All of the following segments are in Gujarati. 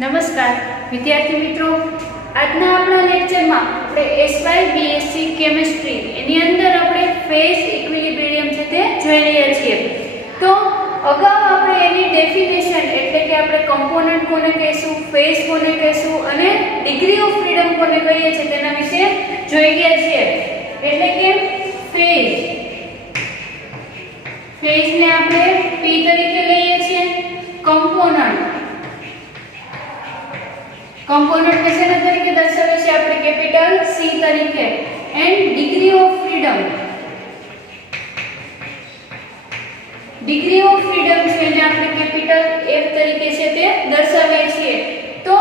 નમસ્કાર વિદ્યાર્થી મિત્રો, આજના આપણા લેક્ચરમાં આપણે એસવાય બીએસસી કેમિસ્ટ્રી એની અંદર આપણે ફેઝ ઇક્વિલિબ્રિયમ છે તે જોઈ રહ્યા છીએ. તો અગાઉ આપણે એની ડેફિનેશન એટલે કે આપણે કમ્પોનન્ટ કોને કહીશું, ફેઝ કોને કહીશું અને ડિગ્રી ઓફ ફ્રીડમ કોને કહીએ છીએ તેના વિશે જોઈ ગયા છીએ. એટલે કે ફેઝને આપણે P તરીકે લઈએ છીએ, કમ્પોનન્ટ ને શેના તરીકે દર્શાવીએ છીએ આપણે કેપિટલ C તરીકે, એન્ડ ડિગ્રી ઓફ ફ્રીડમ છે એને આપણે કેપિટલ F તરીકે છે તે દર્શાવીએ છીએ. તો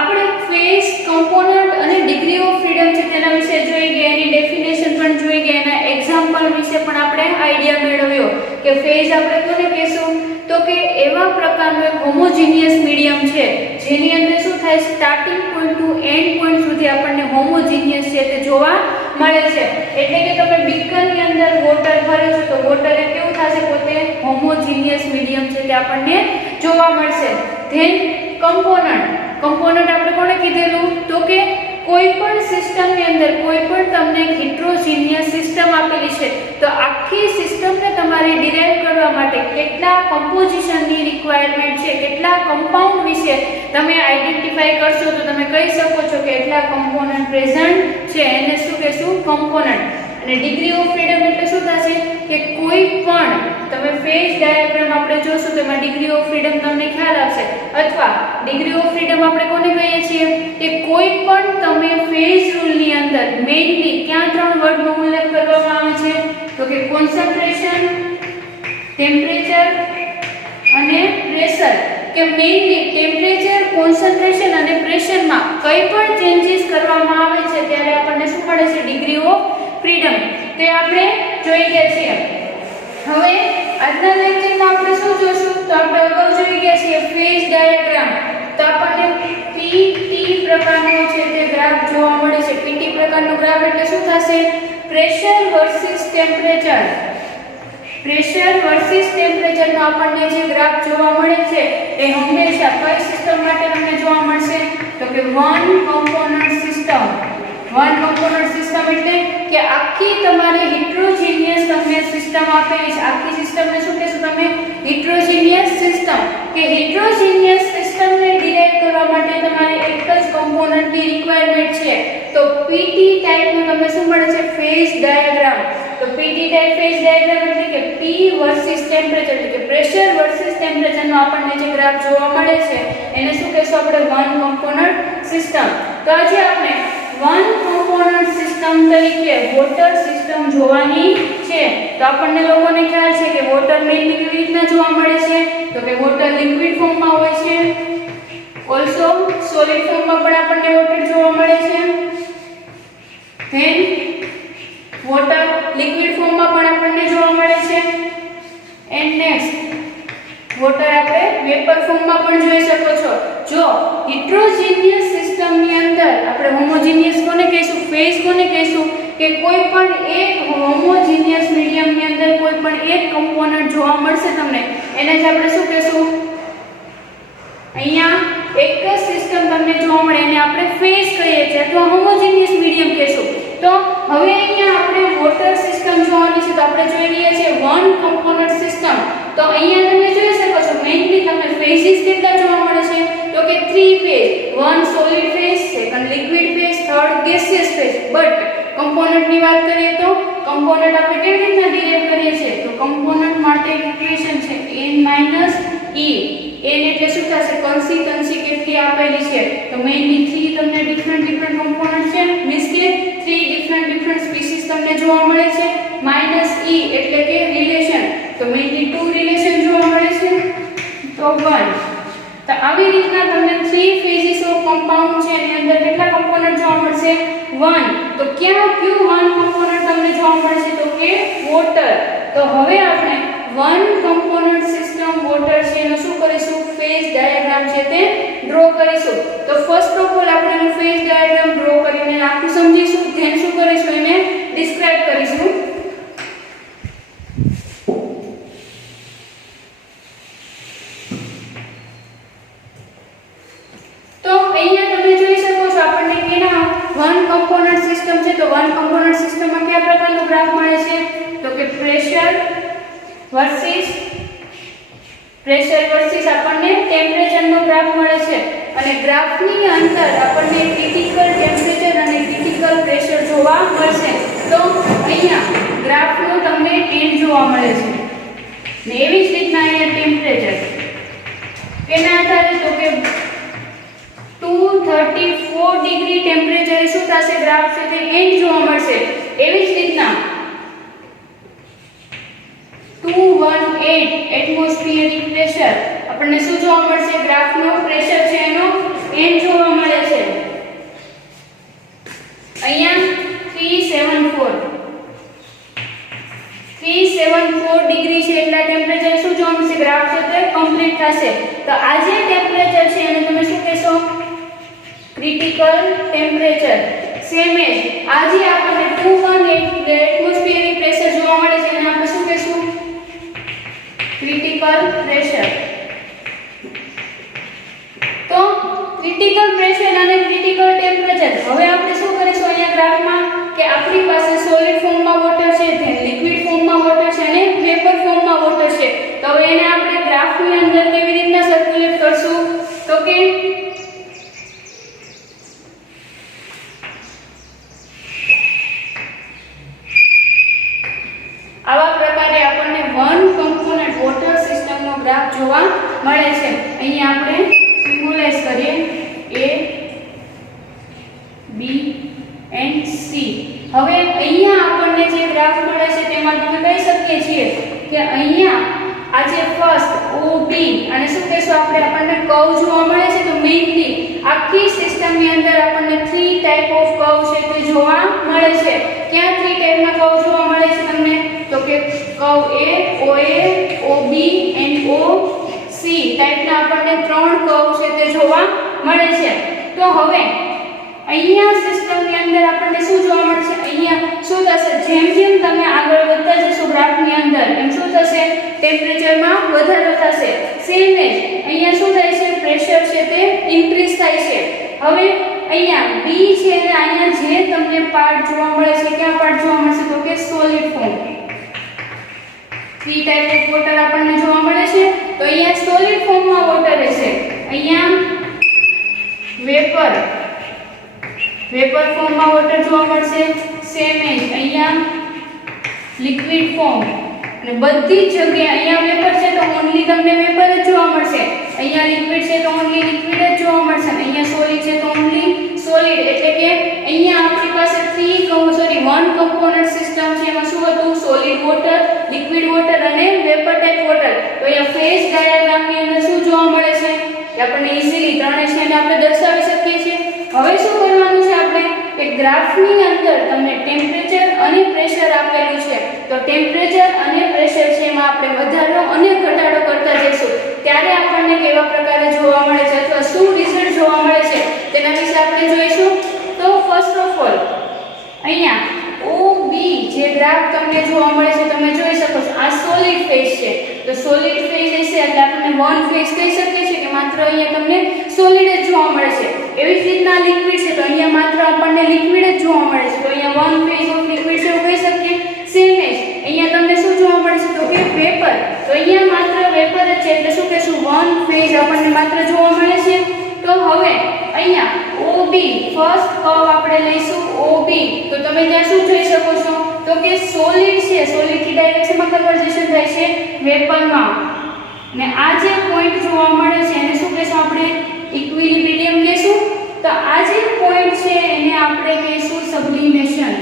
આપણે ફેઝ, કમ્પોનન્ટ અને ડિગ્રી ઓફ ફ્રીડમ છે તેના વિશે જોઈ ગયા, એની ડેફિનેશન પણ જોઈ ગયા, એના એક્ઝામ્પલ વિશે પણ આપણે આઈડિયા મેળવ્યો કે ફેઝ આપણે કોને કહીશું તો કે એવા પ્રકારનું એક હોમોજીનિયસ મીડિયમ છે જેની અંદર શું થાય, starting point to end point સુધી આપણને હોમોજીનિયસ છે તે જોવા મળે છે. એટલે કે તમે બીકરની અંદર વોટર ભરો છો તો વોટર એ કેવું થશે, પોતે હોમોજીનિયસ મીડિયમ છે તે આપણને જોવા મળશે. ધેન કમ્પોનન્ટ આપણે કોને કીધેલું તો કે કોઈ પણ સિસ્ટમની અંદર કોઈ પણ તમને હિટ્રોજીનિયસ સિસ્ટમ આપેલી છે તો આખી સિસ્ટમને તમારે ડિરાઈવ કરવા માટે કેટલા કમ્પોઝિશનની રિક્વાયરમેન્ટ છે, કેટલા કમ્પાઉન્ડ વિશે તમે આઈડેન્ટિફાઈ કરશો તો તમે કહી શકો છો કે એટલા કમ્પોનન્ટ પ્રેઝન્ટ છે, એને શું કહેશું, કમ્પોનન્ટ. અને ડિગ્રી ઓફ ફ્રીડમ એટલે શું થશે કે કોઈ પણ તમે ફેઝ ડાયાગ્રામ આપણે જોશું તો એમાં ડિગ્રી ઓફ ફ્રીડમ તમને ખ્યાલ આવશે, અથવા ડિગ્રી ઓફ ફ્રીડમ આપણે કોને કહીએ છીએ કે કોઈ પણ તમે ફેઝ રૂલની અંદર મેઇનલી ક્યાં ત્રણ વર્ડનો ઉલ્લેખ કરવામાં આવે છે તો કે કોન્સન્ટ્રેશન, ટેમ્પરેચર અને પ્રેશર. કે મેઇનલી ટેમ્પરેચર, કોન્સન્ટ્રેશન અને પ્રેશરમાં કંઈ પણ ચેન્જીસ કરવામાં આવે છે ત્યારે આપણને શું મળે છે, ડિગ્રી ઓફ ફ્રીડમ. તે આપણે જોઈ ગયા છીએ. હવે આજના લેક્ચરમાં આપણે શું જોશું તો આપણે અગાઉ જોઈ ગયા છીએ ફેઝ ડાયાગ્રામ. તો આપણને PT પ્રકારનો છે તે ગ્રાફ જોવા મળે છે. PT પ્રકારનો ગ્રાફ એટલે શું થશે, pressure versus temperature. Pressure versus ટેમ્પરેચરનો આપણને જે ગ્રાફ જોવા મળે છે એ હંમેશા કઈ સિસ્ટમ માટે તમને જોવા મળશે તો કે one component system. One component system એટલે કે આખી તમારી હિટ્રોજીનિયસ તમને સિસ્ટમ આપેલી છે. આખી સિસ્ટમને શું કહેશું તમે, હિટ્રોજીનિયસ સિસ્ટમ. કે હિટ્રોજીનિયસ સિસ્ટમને ડિરાઈવ કરવા માટે તમારે એક જ કમ્પોનન્ટની રિક્વાયરમેન્ટ છે. તો PT ટાઈપનો તમને શું મળે છે, ફેઝ ડાયાગ્રામ. તો PT ટાઈપ ફેઝ ડાયાગ્રામ એટલે કે P વર્સિસ ટેમ્પરેચર એટલે કે પ્રેશર વર્સિસ ટેમ્પરેચરનો આપણને જે ગ્રાફ જોવા મળે છે એને શું કહેશું આપણે, વન કમ્પોનન્ટ સિસ્ટમ. તો આજે આપણે વન કમ્પોનન્ટ સિસ્ટમ તરીકે વોટર સિસ્ટમ જોવાની છે. તો આપણને લોકોને ખ્યાલ છે કે વોટર મેઇનલી કેવી રીતના જોવા મળે છે તો કે વોટર લિક્વિડ ફોર્મમાં હોય છે, ઓલસો સોલિડ ફોર્મમાં પણ આપણને વોટર જોવા મળે છે, ધેન વોટર લિક્વિડ ફોર્મમાં પણ આપણને જોવા મળે છે, એન્ડ નેક્સ્ટ વોટર આપણે વેપર ફોર્મમાં પણ જોઈ શકો છો. જો હિટ્રોજીનિયસ સિસ્ટમની અંદર આપણે હોમોજીનિયસ કોને કહીશું, ફેઝ કોને કહીશું કે કોઈ પણ એક હોમોજીનિયસ મીડિયમની અંદર કોઈ પણ એક કમ્પોનન્ટ જોવા મળશે તમને, એને જ આપણે શું કહીશું, અહીંયા એક જ સિસ્ટમ તમને જોવા મળે એને આપણે ફેઝ કહીએ છીએ અથવા હોમોજીનિયસ મીડિયમ કહીશું. તો હવે અહીંયા આપણે વોટર સિસ્ટમ જોવાની છે તો આપણે જોઈ રહ્યા છીએ વન કમ્પોનન્ટ સિસ્ટમ. તો અહીંયા તમે જોઈ શકો છો મેઇનલી તમને ફેઝિસ કેટલા જોવા મળે છે તો કે 3 phase, one solid phase, second liquid phase, third gaseous phase. But કમ્પોનન્ટની વાત કરીએ તો કમ્પોનન્ટ આપણે કેવી રીતના ડિરાઈવ કરીએ છીએ તો કમ્પોનન્ટ માટે ઇક્વેશન છે n - e. n એટલે શું થશે, કન્સિસ્ટન્સી કેટલી આપેલી છે તો મેઇનલી 3 તમને ડિફરન્ટ કમ્પોનન્ટ છે, મીન્સ કે 3 ડિફરન્ટ સ્પીસીસ તમને જોવા મળે છે. - e એટલે કે રિલેશન, તો મેઇનલી 2 રિલેશન જોવા મળે છે તો 1. તો આવી રીતના તમને 3 ફેઝિસ ઓફ કમ્પાઉન્ડ છે એની અંદર કેટલા કમ્પોનન્ટ જોવા મળશે, 1. તો ક્યાં કયું વન કમ્પોનન્ટ તમને જોવા મળશે તો કે વોટર. તો હવે આપણે વન કમ્પોનન્ટ સિસ્ટમ વોટર છે એનો શું કરીશું, ફેઝ ડાયાગ્રામ છે તે ડ્રો કરીશું. તો ફર્સ્ટ ઓફ ઓલ આપણે ફેઝ ડાયાગ્રામ ડ્રો કરીને આખું સમજીશું, ધેન શું કરીશું એને ડિસ્ક્રાઇબ કરીશું. વર્સિસ પ્રેશર વર્સિસ આપણને ટેમ્પરેચરનો ગ્રાફ મળે છે અને ગ્રાફની અંદર આપણને ક્રિટિકલ ટેમ્પરેચર અને ક્રિટિકલ પ્રેશર જોવા મળશે. તો અહીંયા ગ્રાફનો તમને એન્ડ જોવા મળે છે ને એવી જ રીતના અહીંયા ટેમ્પરેચર કેના આધારે તો કે 234 ડિગ્રી ટેમ્પરેચર શું થશે ગ્રાફ છે તે એન્ડ જોવા મળશે. એવી જ રીતના 218 એટમોસ્ફિયરિક પ્રેશર આપણને શું જોવા મળશે ગ્રાફનો પ્રેશર છે એનો એન્ડ જોવા મળે છે. અહીંયા 374 ડિગ્રી છે એટલા ટેમ્પરેચર શું જોવા મળશે ગ્રાફ છે તે કમ્પ્લીટ થશે. તો આ જે ટેમ્પરેચર છે એને તમે શું કહેશો ક્રિટિકલ ટેમ્પરેચર. સેમ એજ આજે આપણને 218 એટમોસ્ફિયરિક પ્રેશર જોવા મળે છે એને આપણે શું કહેશું ક્રિટિકલ પ્રેશર. તો ક્રિટિકલ પ્રેશર અને ક્રિટિકલ ટેમ્પરેચર હવે આપણે શું કરીશું અહીંયા ગ્રાફમાં કે આપણી પાસે સોલિડ ફોર્મમાં વોટર છે ધેન લિક્વિડ ફોર્મમાં વોટર છે અને વેપર ફોર્મમાં વોટર છે. તો હવે એને આપણે ગ્રાફની અંદર કેવી રીતના સર્ક્યુલેટ કરશું તો કે આવા પ્રકારે આપણને વન કમ્પોનન્ટ વોટર સિસ્ટમનો ગ્રાફ જોવા મળે છે. અહીંયા આપણે સિમ્બોલાઇઝ કરીએ A B and C. હવે અહીંયા આપણને જે ગ્રાફ મળે છે તેમાં તમે કહી શકીએ છીએ કે અહીંયા આ જે ફર્સ્ટ OB અને શું કહેશું આપણને કર્વ જોવા મળે છે. તો મેઇનલી આખી સિસ્ટમની અંદર આપણને 3 ટાઈપ ઓફ કર્વ છે તે જોવા મળે છે. ક્યાં 3 ટાઈપના કર્વ જોવા મળે છે તમને તો કે curve A OA OB and OC ટાઈપના આપણને 3 કર્વ છે તે જોવા મળે છે. તો હવે અહીંયા સિસ્ટમની અંદર આપણને શું જોવા મળશે અહીંયા શું થશે જેમ જેમ તમે આગળ વધતા જશો ગ્રાફની અંદર એમ શું થશે ટેમ્પરેચરમાં વધારો થશે. સેમ એજ અહીંયા શું થાય છે પ્રેશર છે તે ઇન્ક્રીઝ થાય છે. હવે અહીંયા B છે અને અહીંયા જે તમને પાર્ટ જોવા મળે છે ક્યાં પાર્ટ જોવા મળશે તો કે solid form. 3 type of water આપણને જોવા મળે છે. તો અહીંયા સોલિડ ફોર્મમાં વોટર રહેશે. અહીંયા વેપર ફોર્મમાં વોટર જોવા મળશે. સેમ એજ અહીંયા લિક્વિડ ફોર્મ અને બધી જ જગ્યાએ અહીંયા વેપર છે તો ઓન્લી તમને વેપર જ જોવા મળશે. અહીંયા લિક્વિડ છે તો ઓન્લી લિક્વિડ જ જોવા મળશે. અહીંયા સોલિડ છે તો ઓન્લી સોલિડ. એટલે કે અહીંયા આપણી પાસે 1 કમ્પોનન્ટ સિસ્ટમ છે. એમાં શું હતું સોલિડ વોટર લિક્વિડ વોટર અને વેપર ટાઈપ વોટર. તો અહીંયા ફેઝ ડાયાગ્રામની અંદર શું જોવા મળે છે કે આપણને ઈઝીલી ત્રણે છે એને આપણે દર્શાવી શકીએ છીએ. હવે શું કરવાનું છે આપણે કે ગ્રાફની અંદર તમને ટેમ્પરેચર અને પ્રેશર આપેલું છે. તો ટેમ્પરેચર અને પ્રેશર છે એમાં આપણે વધારો અને ઘટાડો કરતા જઈશું ત્યારે આપણને કેવા પ્રકારે જોવા મળે છે અથવા શું રિઝલ્ટ જોવા મળે છે તેના વિશે આપણે જોઈશું. તો ફર્સ્ટ ઓફ ઓલ અહીંયા OB જે ગ્રાફ તમને જોવા મળે છે તમે જોઈ શકો છો આ સોલિડ ફેઝ છે. તો સોલિડ ફેઝ હશે એટલે આપણે વન ફેઝ કહી શકીએ છીએ કે માત્ર અહીંયા તમને સોલિડ જ જોવા મળે છે. એવી જ રીતના લિક્વિડ છે તો અહીંયા માત્ર આપણને લિક્વિડ જ જોવા મળે છે. તો અહીંયા વન ફેઝ ઓફ લિક્વિડ છે એવું કહી શકીએ. સેમ એજ અહીંયા તમને શું જોવા મળે છે તો કે વેપર. તો અહીંયા માત્ર વેપર જ છે એટલે શું કહેશું વન ફેઝ આપણને માત્ર જોવા મળે છે. તો હવે અહીંયા OB ફર્સ્ટ કર્વ આપણે લઈશું OB. તો તમે ત્યાં શું જોઈ શકો છો તો કે સોલિડ છે સોલિડ થી ડાયરેક્શનમાં કન્વર્ઝેશન થાય છે વેપરમાં. ને આ જે પોઈન્ટ જોવા મળે છે એને શું કહેશું આપણે ઇક્વિલિબ્રિયમ કહેશું. તો આ જે પોઈન્ટ છે એને આપણે કહીશું સબ્લિમેશન.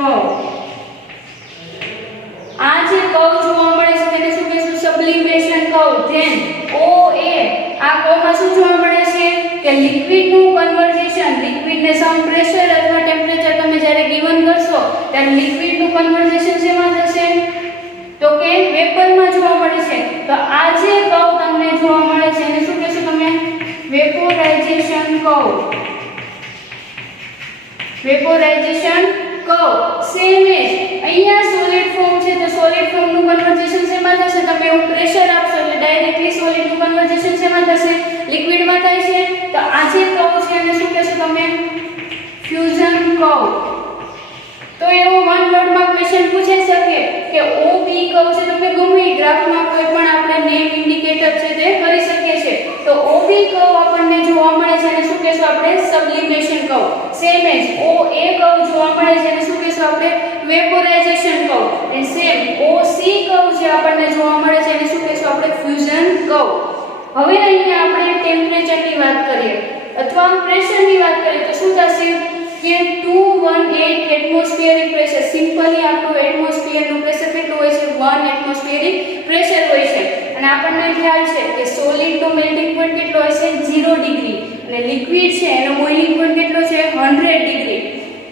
કર્વ. આ જે કર્વ જોવા મળે છે તેને શું કહીશું સબ્લિમેશન કર્વ. ધેન OA આ કર્વમાં શું જોવા મળે છે કે લિક્વિડ નું કન્વર્ઝેશન લિક્વિડ ને સમ પ્રેશર અથવા ટેમ્પરેચર તમે જ્યારે ગિવન કરશો ત્યારે લિક્વિડ નું કન્વર્ઝેશન શેમાં થશે તો કે વેપરમાં જોવા મળે છે. તો આ જે કર્વ તમને જોવા મળે છે એને શું કહેશો તમે વેપોરાઇઝેશન કર્વ. વેપોરાઇઝેશન કર્વ. સેમ એજ અહીંયા સોલિડ ફોર્મ છે તો સોલિડ ફોર્મ નું કન્વર્ઝેશન શેમાં થશે તમે એવું પ્રેશર આપશો એટલે ડાયરેક્ટલી સોલિડ નું કન્વર્ઝેશન શેમાં થશે લિક્વિડમાં થાય છે. તો આ જે કર્વ છે એને શું કહેશો તમે ફ્યુઝન કર્વ. તો એવો વન વર્ડમાં ક્વેશ્ચન પૂછાઈ શકે કે OB કર્વ છે, તમે ગમે એ ગ્રાફમાં કોઈ પણ આપણે નેમ ઇન્ડિકેટર છે તે કરી શકીએ છીએ. તો OB કર્વ આપણને જોવા મળે છે અને શું કહેશું આપણે સબ્લિમેશન કર્વ. સેમ એજ OA કર્વ જોવા મળે છે અને શું કહેશું આપણે vaporisation curve. And same OC curve જે આપણને જોવા મળે છે એને શું કહેશું આપણે ફ્યુઝન કર્વ. હવે અહીંયા આપણે ટેમ્પરેચરની વાત કરીએ અથવા પ્રેશરની વાત કરીએ તો શું થશે કે 218 એટમોસ્ફિયરિક પ્રેશર. સિમ્પલી આપણું એટમોસ્ફિયરનું પ્રેશર કેટલું હોય છે? 1 એટમોસ્ફિયરિક પ્રેશર હોય છે. અને આપણને ખ્યાલ છે કે સોલિડનો મેલ્ટિંગ પોઈન્ટ કેટલો હોય છે? 0 ડિગ્રી. અને લિક્વિડ છે એનો બોઇલિંગ પોઈન્ટ કેટલો છે? 100 ડિગ્રી.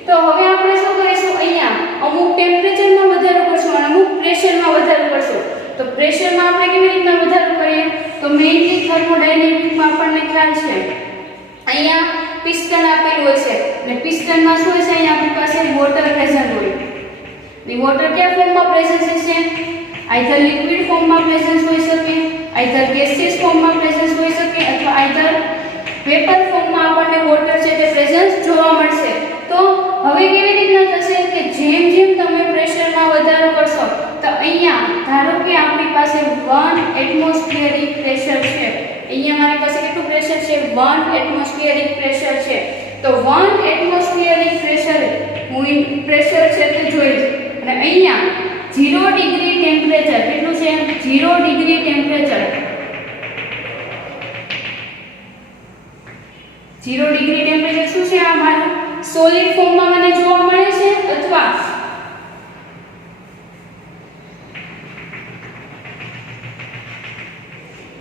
તો હવે આપણે શું કરીશું? અહીંયા અમુક ટેમ્પરેચરમાં વધારો કરશું અને અમુક પ્રેશરમાં વધારો કરશું. તો પ્રેશરમાં આપણે કેવી રીતના વધારો કરીએ? તો મેઇનલી થર્મોડાયનેમિકમાં આપણને ખ્યાલ છે અહીંયા પિસ્ટન આપેલું હોય છે અને પિસ્ટનમાં શું હોય છે? અહીંયા આપણી પાસે વોટર પ્રેઝન્ટ હોય. ની વોટર કયા ફોર્મમાં પ્રેઝન્ટ છે? આઈધર લિક્વિડ ફોર્મમાં પ્રેઝન્ટ હોઈ શકે, આઈધર ગેસિયસ ફોર્મમાં પ્રેઝન્ટ હોઈ શકે અથવા આઈધર વેપર ફોર્મમાં આપણને વોટર છે તે પ્રેઝન્ટ જોવા મળશે. તો હવે કેવી રીતના થશે કે જેમ જેમ તમે પ્રેશરમાં વધારો કરશો તો અહીંયા ધારો કે આપણી પાસે 1 એટમોસ્ફિયરિક પ્રેશર છે. અહીંયા મારી પાસે કેટલું પ્રેશર છે? 1 એટમોસ્ફિયરિક પ્રેશર છે. તો 1 એટમોસ્ફિયરિક પ્રેશર છે તે જોઈશ. અને અહીંયા 0 ડિગ્રી ટેમ્પરેચર કેટલું છે? 0 ડિગ્રી ટેમ્પરેચર. 0 ડિગ્રી ટેમ્પરેચર શું છે? આ મારું સોલિડ ફોર્મમાં મને જોવા મળે છે અથવા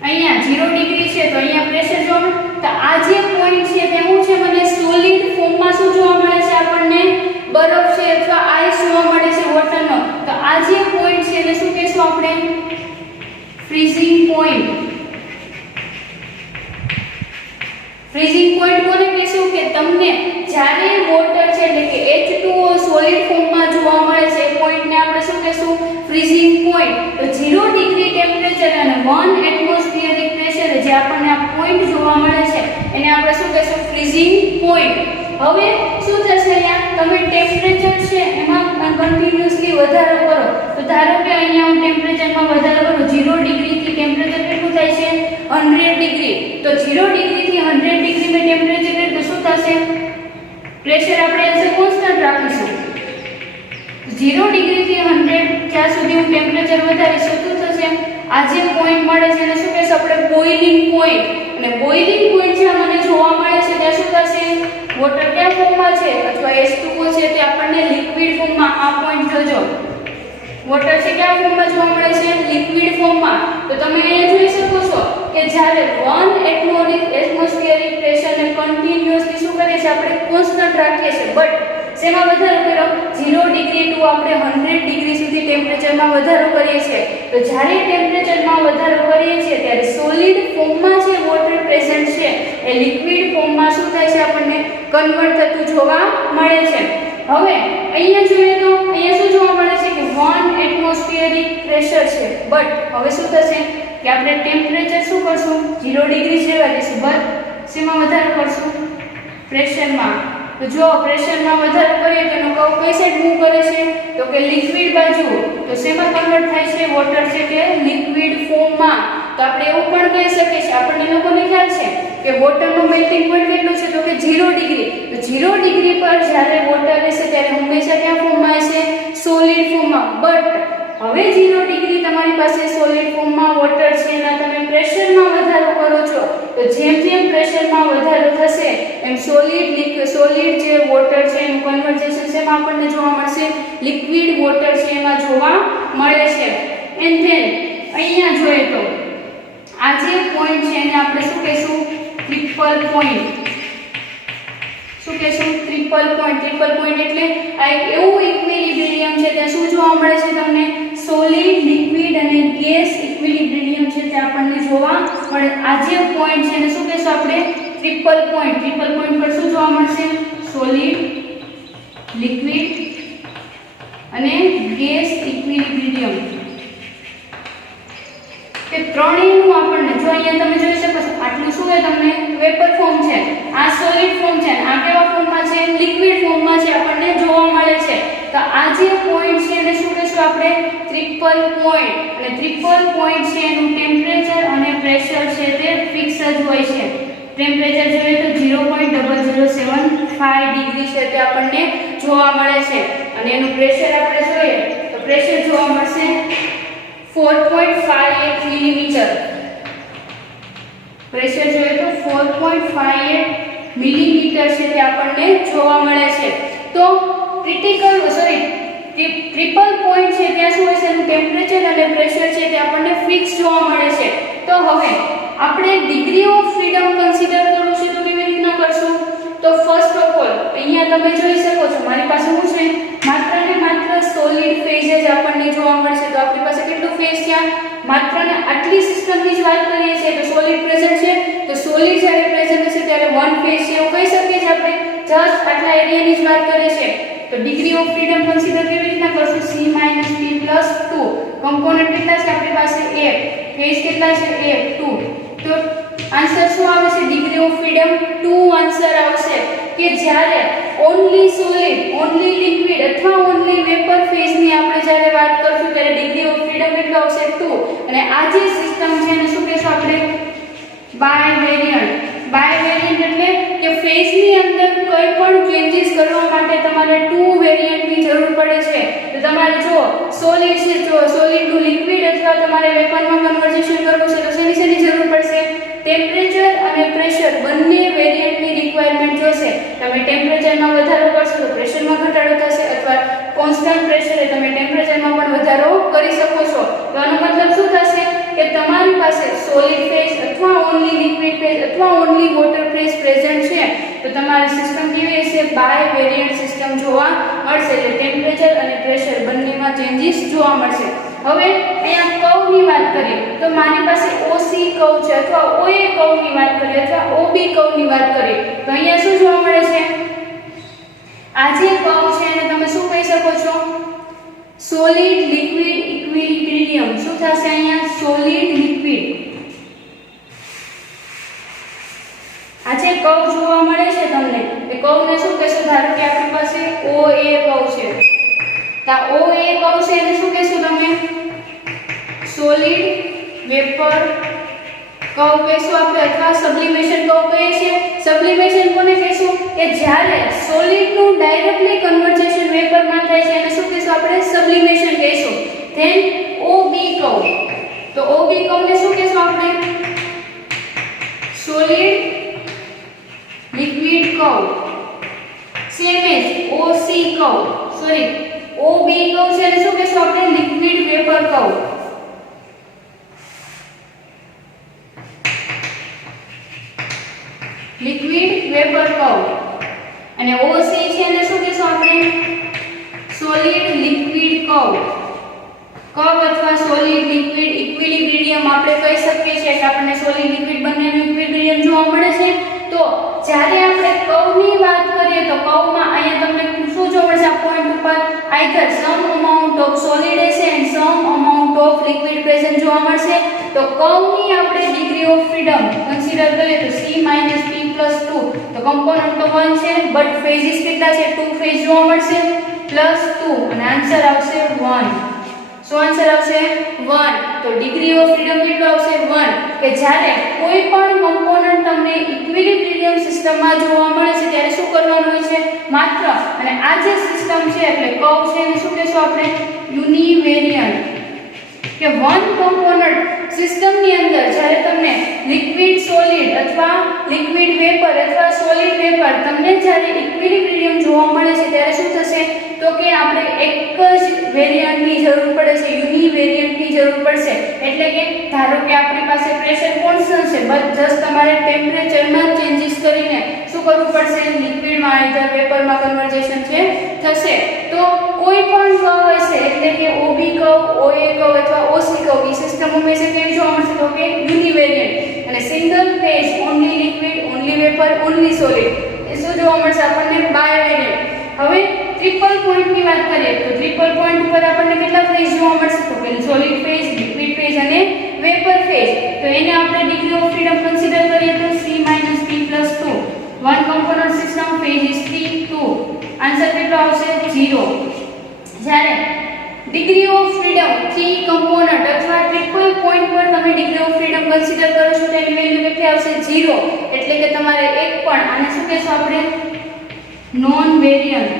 અહીંયા 0 ડિગ્રી છે તો અહીંયા પ્રેશર જોવા મળે. તો આ જે પોઈન્ટ છે તે શું છે? મને સોલિડ ફોર્મમાં શું જોવા મળે છે? આપણને બરફ છે અથવા આઈસ જોવા મળે છે વોટરનો. તો આ જે પોઈન્ટ છે એને શું કહેશું આપણે? Freezing point. ફ્રીઝિંગ પોઈન્ટ કોને કહેશું? કે તમને જ્યારે વોટર છે એટલે કે H2O સોલિડ ફોર્મમાં જોવા મળે છે એ પોઈન્ટને આપણે શું કહેશું? Freezing point. તો 0 ડિગ્રી ટેમ્પરેચર અને 1 એટમોસ્ફિયરિક પ્રેશર જે આપણને આ પોઈન્ટ જોવા મળે છે એને આપણે શું કહેશું? Freezing point. હવે શું થશે? અહીંયા તમે ટેમ્પરેચર છે એમાં કન્ટિન્યુઅસલી વધારો કરો. તો ધારો કે અહીંયા હું ટેમ્પરેચરમાં વધારો કરું 0 ડિગ્રીથી ટેમ્પરેચર કેટલું થાય છે? 100 ડિગ્રી. તો 0 ડિગ્રીથી 100 ડિગ્રીમાં ટેમ્પરેચર એટલે શું થશે? પ્રેશર આપણે એઝ કોન્સ્ટન્ટ રાખીશું. 0 ડિગ્રીથી 100 જ્યાં સુધી હું ટેમ્પરેચર વધારીશ તો શું થશે? આ જે પોઈન્ટ મળે છે એને શું કહેશું આપણે? Boiling point. અને બોઇલિંગ પોઈન્ટ જ્યાં મને જોવા મળે છે ત્યાં શું થશે? વોટર કયા ફોર્મમાં છે અથવા H2O છે તે આપણને લિક્વિડ ફોર્મમાં. આ પોઈન્ટ જોજો, વોટર છે કયા ફોર્મમાં જોવા મળે છે? લિક્વિડ ફોર્મમાં. તો તમે અહીંયા જોઈ શકો છો કે જ્યારે 1 એટમોસ્ફિયરિક પ્રેશરને કન્ટિન્યુઅસલી શું કરીએ છીએ? આપણે કોન્સ્ટન્ટ રાખીએ છીએ. બટ શેમાં વધારો કર્યો? 0 ડિગ્રી ટુ આપણે 100 ડિગ્રી સુધી ટેમ્પરેચરમાં વધારો કરીએ છીએ. તો જ્યારે ટેમ્પરેચરમાં વધારો કરીએ છીએ ત્યારે સોલિડ ફોર્મમાં જે વોટર પ્રેઝન્ટ છે એ લિક્વિડ ફોર્મમાં શું થાય છે? આપણને કન્વર્ટ થતું જોવા મળે છે. હવે અહીંયા જોઈએ તો અહીંયા શું જોવા મળે છે કે 1 એટમોસ્ફિયરિક પ્રેશર છે. બટ હવે શું થશે કે આપણે ટેમ્પરેચર શું કરશું? 0 ડિગ્રી જેવા દઈશું. બટ શેમાં વધારો કરશું? પ્રેશરમાં. તો જો પ્રેશરમાં વધારો કરીએ તો એનો કર્વ કઈ સાઈડ મૂવ કરે છે? તો કે લિક્વિડ બાજુ. તો શેમાં કન્વર્ટ થાય છે? વોટર છે કે લિક્વિડ ફોર્મમાં. તો આપણે એવું પણ કહી શકીએ છીએ, આપણને લોકોને ખ્યાલ છે કે વોટરનો મેલ્ટિંગ પોઈન્ટ કેટલું છે? તો કે 0 ડિગ્રી. તો 0 ડિગ્રી પર જ્યારે વોટર રહેશે ત્યારે હંમેશા કયા ફોર્મમાં હશે? સોલિડ ફોર્મમાં. બટ હવે 0 ડિગ્રી તમારી પાસે સોલિડ ફોર્મમાં વોટર છે એના તમે પ્રેશરમાં વધારો કરો છો તો જેમ જેમ પ્રેશરમાં વધારો થશે એમ સોલિડ જે વોટર છે એનું કન્વર્ઝેશન શેમાં આપણને જોવા મળશે? લિક્વિડ વોટર છે એમાં જોવા મળે છે. એન્ડ ધેન અહીંયા જોઈએ તો આ જે પોઈન્ટ છે એને આપણે શું કહેશું? Triple point. શું કહેશું? Triple point. ટ્રિપલ પોઈન્ટ એટલે આ એક એવું ઇક્વિલિબ્રિયમ છે ત્યાં શું જોવા મળે છે તમને? સોલિડ, લિક્વિડ અને ગેસ ઇક્વિલિબ્રિયમ છે તે આપણને જોવા મળે. આ જે પોઈન્ટ છે એને શું કહેશું આપણે? Triple point. ટ્રિપલ પોઈન્ટ પર શું જોવા મળશે? સોલિડ, લિક્વિડ અને ગેસ ઇક્વિલિબ્રિયમ. કે ત્રણેયનું આપણને જો અહીંયા તમે જોઈ શકો છો આટલું શું છે તમને? વેપર ફોર્મ છે, આ સોલિડ ફોર્મ છે, આ કેવા ફોર્મમાં છે? લિક્વિડ ફોર્મમાં છે આપણને જોવા મળે છે. તો ટ્રિપલ પોઈન્ટ, અને ટ્રિપલ પોઈન્ટ છે એનું ટેમ્પરેચર અને પ્રેશર છે તે ફિક્સ જ હોય છે. ટેમ્પરેચર જોઈએ તો 0.0075 ડિગ્રી છે તે આપણને જોવા મળે છે, અને એનું પ્રેશર આપણે જોઈએ તો પ્રેશર જોવા મળશે 4.58 મિલીમીટર. પ્રેશર જોઈએ તો 4.58 મિલીમીટર છે તે આપણને જોવા મળે છે. તો ટ્રિપલ પોઈન્ટ છે ત્યાં શું હોય છે, એનું ટેમ્પરેચર અને પ્રેશર છે તે આપણને ફિક્સ જોવા મળે છે. તો હવે આપણે ડિગ્રી ઓફ ફ્રીડમ કન્સિડર કરવું છે તો કેવી રીતના કરશું? તો ફર્સ્ટ ઓફ ઓલ અહીંયા તમે જોઈ શકો છો મારી પાસે શું છે, માત્ર ને માત્ર સોલિડ ફેઝ જ આપણને જોવા મળશે. તો આપણી પાસે કેટલું ફેઝ છે? માત્ર ને આટલી સિસ્ટમની જ વાત કરીએ છીએ તો સોલિડ પ્રેઝન્ટ છે. તો સોલિડ જ્યારે પ્રેઝન્ટ હશે ત્યારે વન ફેઝ છે એવું કહી શકીએ છીએ આપણે. જસ્ટ આટલા એરિયાની જ વાત કરીએ છીએ. તો ડિગ્રી ઓફ ફ્રીડમ કન્સિડર કેવી રીતના કરશું? c - p + 2. કમ્પોનન્ટ કેટલા છે આપણી પાસે? 1. ફેઝ કેટલા છે? 1 2. તો આન્સર શું આવે છે? ડિગ્રી ઓફ ફ્રીડમ 2 આન્સર આવશે. કે જ્યારે ઓન્લી સોલિડ, ઓન્લી લિક્વિડ અથવા ઓન્લી વેપર ફેઝની આપણે જ્યારે વાત કરશું ત્યારે ડિગ્રી ઓફ ફ્રીડમ કેટલો આવશે? 2. અને આ જે સિસ્ટમ છે એને શું કહેશું આપણે? બાયવેરિયન્ટ. બાયવેરિયન્ટ એટલે કે ફેઝની અંદર કોઈ પણ ચેન્જીસ કરવા માટે તમારે 2 વેરિયન્ટની જરૂર પડે છે. તો તમારે જો સોલિડ છે, જો સોલિડનું લિક્વિડ અથવા તમારે વેપરમાં કન્વર્ઝેશન કરવું છે તો શેની જરૂર પડશે? ટેમ્પરેચર અને પ્રેશર બંને વેરિયન્ટની રિક્વાયરમેન્ટ જોશે. તમે ટેમ્પરેચરમાં વધારો કરશો તો પ્રેશરમાં ઘટાડો થશે, અથવા કોન્સ્ટન્ટ પ્રેશરે તમે ટેમ્પરેચરમાં પણ વધારો કરી શકો છો. તો આનો મતલબ શું થશે કે તમારી પાસે સોલિડ ફેઝ અથવા ઓન્લી લિક્વિડ ફેઝ અથવા ઓન્લી વોટર ફેઝ પ્રેઝન્ટ છે તો તમારી સિસ્ટમ કેવી હશે? બાય વેરિયન્ટ સિસ્ટમ જોવા મળશે. એટલે ટેમ્પરેચર અને પ્રેશર બંનેમાં ચેન્જીસ જોવા મળશે. હવે અહીંયા કર્વની વાત કરીએ તો મારી પાસે OC કર્વ છે, અથવા OA કર્વની વાત કરીએ અથવા OB કર્વની વાત કરીએ તો અહીંયા શું જોવા મળે છે? આ જે કર્વ છે એને તમે શું કહી શકો છો? Solid liquid equilibrium. શું થશે અહીંયા? Solid liquid. આ જે કર્વ જોવા મળે છે તમને એ કર્વને શું કહેશો? ધારો કે આપણી પાસે OA કર્વ છે, તો OA કર્વ છે એને શું કહેશો તમે? સોલિડ વેપર કર્વ કહેશો આપણે, અથવા સબ્લિમેશન કર્વ કહીએ છીએ. સબ્લિમેશન કોને કહેશું? કે જ્યારે સોલિડનું ડાયરેક્ટલી કન્વર્ઝેશન વેપરમાં થાય છે એને શું કહેશું આપણે? સબ્લિમેશન કહીશું. Then OB curve. તો OB કર્વને શું કહેશું આપણે? Solid liquid curve. Same as OC curve, sorry OB curve છે એને શું કહેશું આપણે? Liquid vapour curve. Liquid vapour curve. અને OC છે એને શું કહેશું આપણે? Solid liquid curve. કર્વ અથવા સોલિડ લિક્વિડ ઇક્વિલિબ્રિયમ આપણે કહી શકીએ છીએ કે આપણને સોલિડ લિક્વિડ બંનેનું ઇક્વિલિબ્રિયમ જોવા મળે છે. તો જ્યારે આપણે કર્વની વાત કરીએ તો કર્વમાં અહીંયા તમને શું જોવા મળશે? આ પોઈન્ટ ઉપર either some amount of solid હશે and some amount of liquid present જોવા મળશે. તો કર્વની આપણે ડિગ્રી ઓફ ફ્રીડમ કન્સિડર કરીએ તો c - p + 2. તો કમ્પોનન્ટ તો 1 છે બટ ફેઝિસ કેટલા છે? 2 ફેઝ જોવા મળશે +2 અને આન્સર આવશે 1. શું આન્સર આવશે? 1. તો ડિગ્રી ઓફ ફ્રીડમ કેટલો આવશે? 1. કે જ્યારે કોઈ પણ કમ્પોનન્ટ તમને ઇક્વિલિબ્રિયમ સિસ્ટમમાં જોવા મળે છે ત્યારે શું કરવાનું હોય છે? માત્ર, અને આ જે સિસ્ટમ છે એટલે કર્વ છે એને શું કહેશું આપણે? યુનિવેરિયન્ટ. કે વન કમ્પોનન્ટ સિસ્ટમની અંદર જ્યારે તમને લિક્વિડ સોલિડ અથવા લિક્વિડ વેપર અથવા સોલિડ વેપર તમને જ્યારે ઇક્વિલિબ્રિયમ જોવા મળે છે ત્યારે શું થશે? તો કે આપણે એક જ વેરિયન્ટની જરૂર પડે છે, યુનિવેરિયન્ટની જરૂર પડશે. એટલે કે ધારો કે આપણી પાસે પ્રેશર કોન્સ્ટન્ટ છે બટ જસ્ટ તમારે ટેમ્પરેચરમાં ચેન્જીસ કરીને શું કરવું પડશે? લિક્વિડમાં આઈધર વેપરમાં કન્વર્ઝેશન છે થશે. તો કોઈ પણ કર્વ હશે એટલે કે OB કર્વ, OA કર્વ અથવા OC કર્વ એ સિસ્ટમ હંમેશા કેવી જોવા મળશે? તો કે યુનિવેરિયન્ટ. અને single phase only liquid, only vapour, only solid એ શું જોવા મળશે આપણને? બાયવેરિયન્ટ. હવે ટ્રિપલ પોઈન્ટની વાત કરીએ તો ટ્રિપલ પોઈન્ટ ઉપર આપણને કેટલા ફેઝ જોવા મળશે? તો કે સોલિડ ફેઝ, લિક્વિડ ફેઝ અને વેપર ફેઝ. તો એને આપણે ડિગ્રી ઓફ ફ્રીડમ કન્સિડર કરીએ તો c - p + 2. One component system phase is 3 2. Answer કેટલો આવશે? 0. જ્યારે ડિગ્રી ઓફ ફ્રીડમ 3 કમ્પોનન્ટ અથવા ટ્રિપલ પોઈન્ટ પર તમે ડિગ્રી ઓફ ફ્રીડમ કન્સિડર કરો છો તો એની વેલ્યુ કેટલી આવશે 0, એટલે કે તમારે એક પણ આને શું કહેશું આપણે નોન વેરિયન્ટ,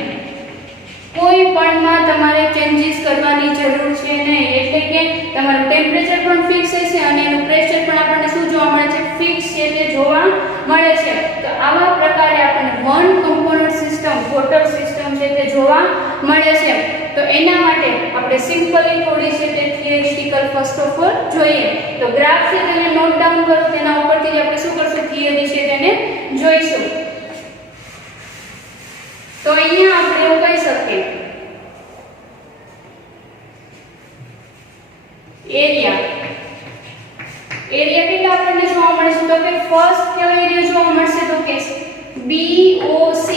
કોઈ પણમાં તમારે ચેન્જીસ કરવાની જરૂર છે નહીં, એટલે કે તમારું ટેમ્પરેચર પણ ફિક્સ હશે અને એનું પ્રેશર પણ આપણને શું જોવા મળે છે ફિક્સ છે તે જોવા મળે છે. તો આવા પ્રકારે આપણને one component system water system છે તે જોવા મળે છે. તો એના માટે આપણે સિમ્પલી થોડી છે તે થિયરિટિકલ ફર્સ્ટ ઓફ ઓલ જોઈએ. તો ગ્રાફ છે તેને નોટ ડાઉન કરો, તેના ઉપરથી આપણે શું કરશું થિયરી છે તેને જોઈશું. તો અહીંયા આપણે એવું કહી શકીએ એરિયા કેટલા આપણને જોવા મળશે તો કે ફર્સ્ટ કયો એરિયા જોવા મળશે તો કે BOC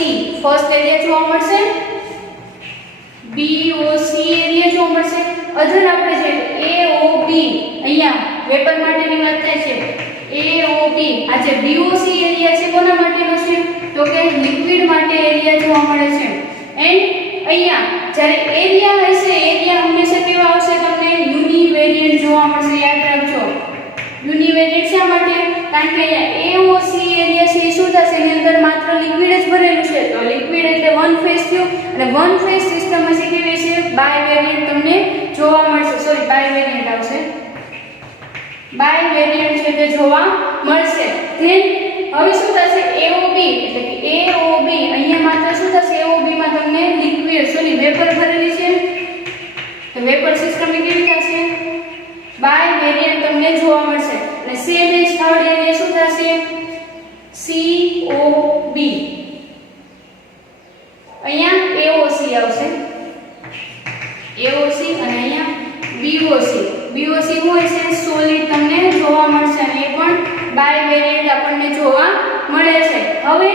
ફર્સ્ટ એરિયા જોવા મળશે, BOC એરિયા જોવા મળશે. અધર આપણે જોઈએ AOB, અહીંયા વેપર માટેની વાત થાય છે AOB. આ જે BOC એરિયા છે કોના માટેનો છે તો કે લિક્વિડ માટે એરિયા જોવા મળે છે. એન્ડ અહીંયા જ્યારે એરિયા હશે એરિયા હંમેશા કેવા આવશે તમને યુનિવેરિયન્ટ જોવા મળશે, યાદ રાખજો. યુનિવેરિયન્ટ શા માટે? કારણ કે અહીંયા AOC એરિયા છે એ શું થશે એની અંદર માત્ર લિક્વિડ જ ભરેલું છે, તો લિક્વિડ એટલે વન ફેઝ થયું અને વન ફેઝ સિસ્ટમ હશે કેવી છે બાયવેરિયન્ટ તમને જોવા મળશે. સોરી બાયવેરિયન્ટ આવશે, બાયવેરિયન્ટ છે તે જોવા મળશે. ધેન હવે શું થશે AOB, એટલે કે AOB અહીંયા માત્ર શું થશે AOB માં તમને લિક્વિડ સોરી વેપર ભરેલી છે, તો વેપર સિસ્ટમ કેવી થશે બાયવેરિયન્ટ તમને જોવા મળશે. અને સેમ એજ થર્ડ એરિયા શું થશે COB, અહીંયા AOC આવશે AOC અને અહીંયા BOC. BOC હોય છે સોલિડ તમને જોવા મળશે અને એ પણ બાયવેરિયન્ટ આપણને જોવા મળે છે. હવે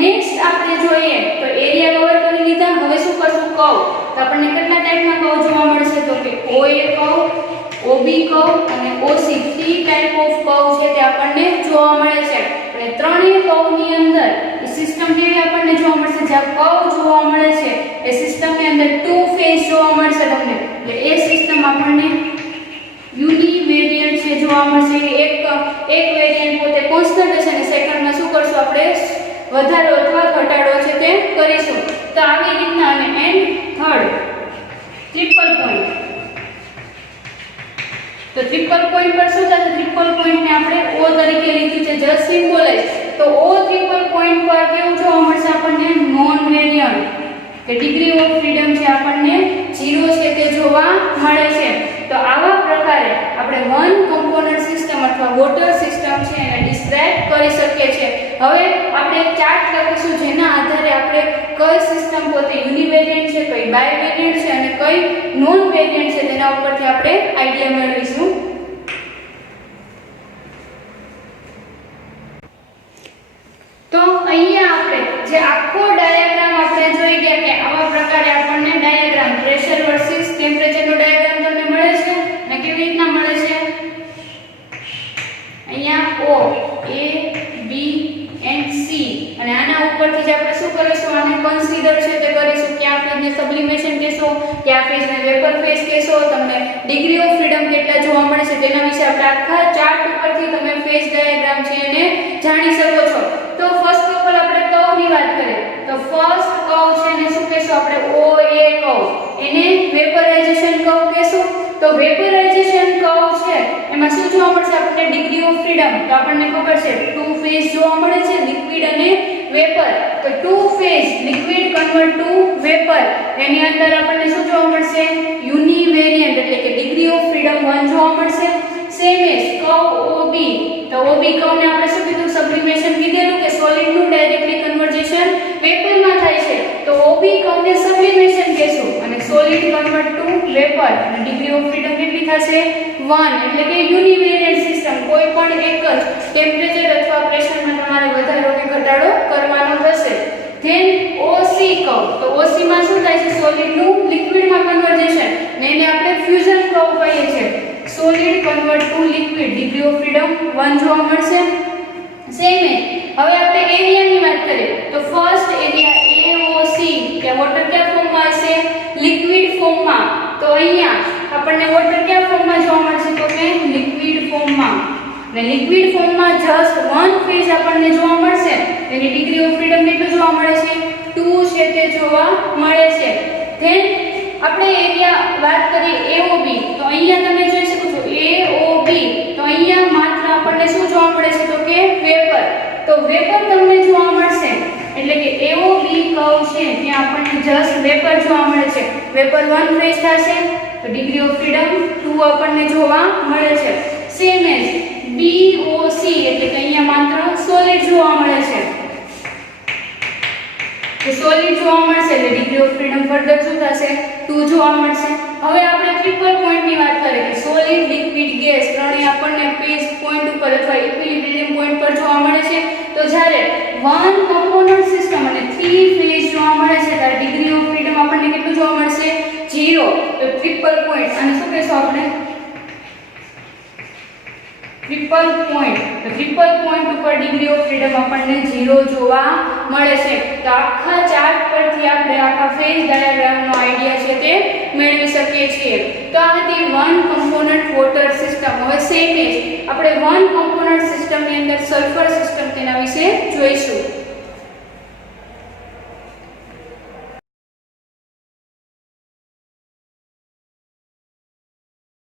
નેક્સ્ટ આપણે જોઈએ તો એરિયા કવર કરી લીધા. હવે શું કરશું કર્વ. તો આપણને કેટલા ટાઈપના કર્વ જોવા મળશે તો કે OA કર્વ, OB કર્વ અને OC. 3 ટાઈપ ઓફ કર્વ છે તે આપણને જોવા મળે છે. અને ત્રણેય કર્વની અંદર એ સિસ્ટમ કેવી આપણને જોવા મળશે, જ્યાં કર્વ જોવા મળે છે એ સિસ્ટમની અંદર ટુ ફેઝ જોવા મળશે તમને, એટલે એ સિસ્ટમ આપણને યુનિવેરિયન્ટ છે જોવા મળશે. એક વેરિયન્ટ પોતે કોન્સ્ટન્ટ હશે અને સેકન્ડમાં શું કરશું આપણે વધારો અથવા ઘટાડો છે તે કરીશું. તો આવી રીતના અને એન્ડ થર્ડ ટ્રિપલ પોઈન્ટ. તો ટ્રિપલ પોઈન્ટ પર શું થશે, ટ્રિપલ પોઈન્ટને આપણે O તરીકે લીધું છે જસ્ટ સિમ્બોલાઇઝ. તો O ટ્રિપલ પોઈન્ટ પર કેવું જોવા મળશે આપણને નોન વેરિયન્ટ કે ડિગ્રી ઓફ ફ્રીડમ છે આપણને 0 છે તે જોવા મળે છે. તો આવા પ્રકારે આપણે વન કમ્પોનન્ટ સિસ્ટમ અથવા વોટર સિસ્ટમ છે એને ડિસ્ક્રાઇબ કરી શકીએ છીએ. હવે આપણે એક ચાર્ટ લખીશું જેના આધારે આપણે કઈ સિસ્ટમ પોતે યુનિવેરિયન્ટ છે, કઈ બાયવેરિયન્ટ છે અને કઈ નોન વેરિયન્ટ છે તેના ઉપરથી આપણે આઈડિયા મેળવીશું. તો અહીંયા આપણે જે આખો ડાયાગ્રામ આપણે જોઈ ગયા કે આવા પ્રકારે આપણને ડાયાગ્રામ પ્રેશર વર્સિસ ટેમ્પરેચરનો ડાયાગ્રામ તમને મળે છે અને કેવી રીતના મળે છે અહીંયા O A B and C અને આના ઉપરથી જ આપણે શું કરીશું આને કન્સિડર છે તે કરીશું. કયા ફેઝને સબ્લિમેશન કહેશો, કયા ફેઝને વેપર ફેઝ કહેશો, તમને ડિગ્રી ઓફ ફ્રીડમ કેટલા જોવા મળે છે તેના વિશે આપણે આખા ચાર્ટ ઉપરથી તમે ફેઝ ડાયાગ્રામ છે એને જાણી શકો છો. તો ફર્સ્ટ ઓફ ઓલ આપણે કર્વની વાત કરીએ તો ફર્સ્ટ કર્વ છે એને શું કહેશું આપણે OA કર્વ, એને વેપરાઇઝેશન કર્વ કહેશું. તો વેપરાઇઝેશન કર્વ છે એમાં શું જોવા મળશે આપણને ડિગ્રી ઓફ ફ્રીડમ. તો આપણને ખબર છે ટુ ફેઝ જોવા મળે છે લિક્વિડ અને વેપર. તો two phase liquid convert to vapour એની અંદર આપણને શું જોવા મળશે યુનિવેરિયન્ટ એટલે કે ડિગ્રી ઓફ ફ્રીડમ 1 જોવા મળશે. સેમ એજ કર્વ OB. તો OB કર્વને આપણે શું કીધું સબ્લિમેશન કીધેલું કે સોલિડ નું ડાયરેક્ટલી કન્વર્ઝેશન વેપરમાં થાય છે. તો OB કર્વને સબ્લિમેશન કહેશું અને સોલિડ કન્વર્ટ ટુ વેપર અને ડિગ્રી ઓફ ફ્રીડમ કેટલી થશે 1 એટલે કે યુનિવેરિયન્ટ સિસ્ટમ. કોઈ પણ એક જ ટેમ્પરેચર અથવા પ્રેશરમાં તમારે વધારો કે ઘટાડો કરવાનો થશે. Then OC curve. તો OC માં શું થાય છે સોલિડ નું લિક્વિડમાં કન્વર્ઝેશન ને એને આપણે ફ્યુઝન કર્વ કહીએ છીએ. Solid convert to liquid degree of freedom 1 જોવા મળશે. સેમ એ હવે આપણે એરિયાની વાત કરીએ તો ફર્સ્ટ એરિયા AOC કે વોટર કયા ફોર્મમાં હશે લિક્વિડ ફોર્મમાં. તો અહીંયા આપણને વોટર કયા ફોર્મમાં જોવા મળશે તો કે લિક્વિડ ફોર્મમાં. અને લિક્વિડ ફોર્મમાં જસ્ટ વન ફેઝ આપણને જોવા મળશે. એની ડિગ્રી ઓફ ફ્રીડમ કેટલું જોવા મળે છે 2 છે તે જોવા મળે છે. ધેન આપણે એરિયા વાત કરીએ AOB તો અહીંયા તમે જોઈ શકો છો AOB તો અહીંયા માત્ર આપણને શું જોવા મળે છે તો કે વેપર. તો વેપર તમને જોવા મળશે એટલે કે AOB કર્વ છે ત્યાં આપણને જસ્ટ વેપર જોવા મળે છે. વેપર 1 ફેઝ થશે તો ડિગ્રી ઓફ ફ્રીડમ 2 આપણને જોવા મળે છે. સેમ એજ BOC એટલે કે અહીંયા માત્ર સોલિડ જોવા મળે છે. તો સોલિડ જોવા મળશે એટલે ડિગ્રી ઓફ ફ્રીડમ ફર્ધર શું થશે 2 જોવા મળશે. હવે આપણે ટ્રિપલ પોઈન્ટની વાત કરીએ કે સોલિડ લિક્વિડ ગેસ ત્રણેય આપણને ફેઝ પોઈન્ટ ઉપર અથવા ઇક્વિલિબ્રિયમ પોઈન્ટ પર જોવા મળે છે. તો જ્યારે વન કમ્પોનન્ટ સિસ્ટમ અને 3 ફેઝ જોવા મળે છે ત્યારે ડિગ્રી ઓફ ફ્રીડમ આપણને કેટલું જોવા મળશે 0. તો ટ્રિપલ પોઈન્ટ અને શું કહેશું આપણે ટ્રિપલ પોઈન્ટ. તો ટ્રિપલ પોઈન્ટ ઉપર ડિગ્રી ઓફ ફ્રીડમ આપણને 0 જોવા મળે છે. તો આખા ચાર્ટ પરથી આપણે આખા ફેઝ ડાયાગ્રામનો આઈડિયા છે તે મેળવી શકીએ છીએ. તો આ હતી વન કમ્પોનન્ટ વોટર સિસ્ટમ. હવે સેમ એજ આપણે વન કમ્પોનન્ટ સિસ્ટમની અંદર સલ્ફર સિસ્ટમ તેના વિશે જોઈશું.